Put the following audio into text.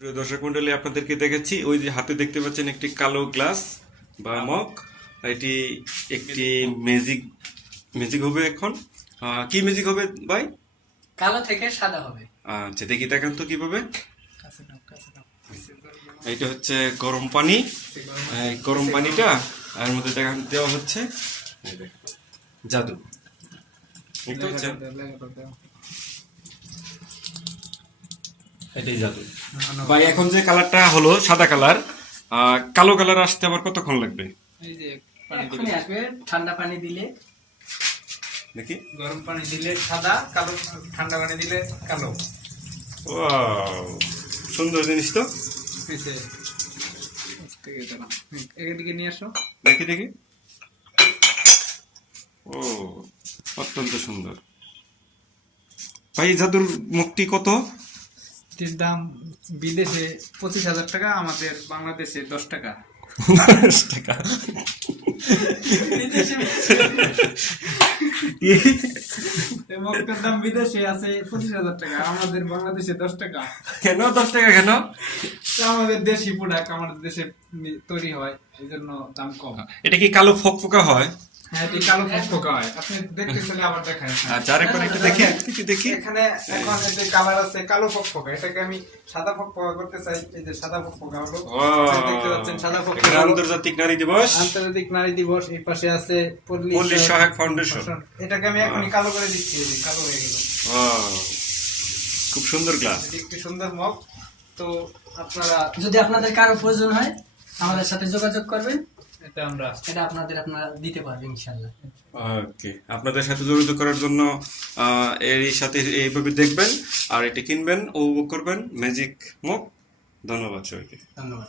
প্রিয় দর্শক মন্ডলী, আপনাদেরকে দেখাচ্ছি ওই যে হাতে দেখতে পাচ্ছেন একটি কালো গ্লাস বা মগ। এটি একটি ম্যাজিক ম্যাজিক হবে এখন। কি ম্যাজিক হবে ভাই? কালো থেকে সাদা হবে। আচ্ছা, দেখি দেখান তো কিভাবে। এইটা হচ্ছে গরম পানি। এই গরম পানিটা এর মধ্যে দেওয়া হচ্ছে এই দেখেন, জাদু। দেখতে পাচ্ছেন, এটাই জাদু ভাই। এখন যে কালারটা হলো সাদা কালার, কালো কালার আসতে আবার কতক্ষণ লাগবে? এই যে এখনই আসবে। ঠান্ডা পানি দিলে দেখি, গরম পানি দিলে সাদা, কালো ঠান্ডা পানি দিলে কালো। ওয়াও, সুন্দর জিনিস তো। এদিকে নিয়ে আসো। দেখি দেখি, ও অত্যন্ত সুন্দর ভাই। এই জাদুর মুখটি কত? এটির দাম বিদেশে 25,000 টাকা, আমাদের বাংলাদেশে 10 টাকা। 10 টাকা। এই মগটার দাম বিদেশে আছে 25,000 টাকা, আমাদের বাংলাদেশে 10 টাকা। কেন 10 টাকা কেন? তো আমাদের দেশি প্রোডাক্ট, আমাদের দেশে তৈরি হয়, এই জন্য দাম কম। এটা কি কালো ফকফকা হয়? হ্যাঁ, এটি কালো ফকফকা হয়। আপনি দেখতে চাইলে আবার দেখায়। আচ্ছা, আরেকবার একটু দেখি দেখি দেখি। এখানে এখন এই যে কালার আছে কালো ফকফকা, এটাকে আমি সাদা ফকফকা করতে চাই। এই যে সাদা ফকফকা হলো, দেখতে পাচ্ছেন সাদা এখানে ফকফকা। আন্তর্জাতিক নারী দিবস, আন্তর্জাতিক নারী দিবস। এই পাশে আছে পল্লী সহায়ক ফাউন্ডেশন। এটাকে আমি এখনই কালো করে দিচ্ছি, এই যে কালো হয়ে গেল। খুব সুন্দর গ্লাস। এটি একটি সুন্দর মগ। তো আপনারা যদি আপনাদের কারো প্রয়োজন হয় আমাদের সাথে যোগাযোগ করবেন। এটা আপনারা দিতে পারবেন ইনশাআল্লাহ। ওকে, আপনাদের সাথে যোগাযোগ করার জন্য এর সাথে এইভাবে দেখবেন আর এটি কিনবেন, উপভোগ করবেন ম্যাজিক মগ। ধন্যবাদ সবাইকে। ধন্যবাদ।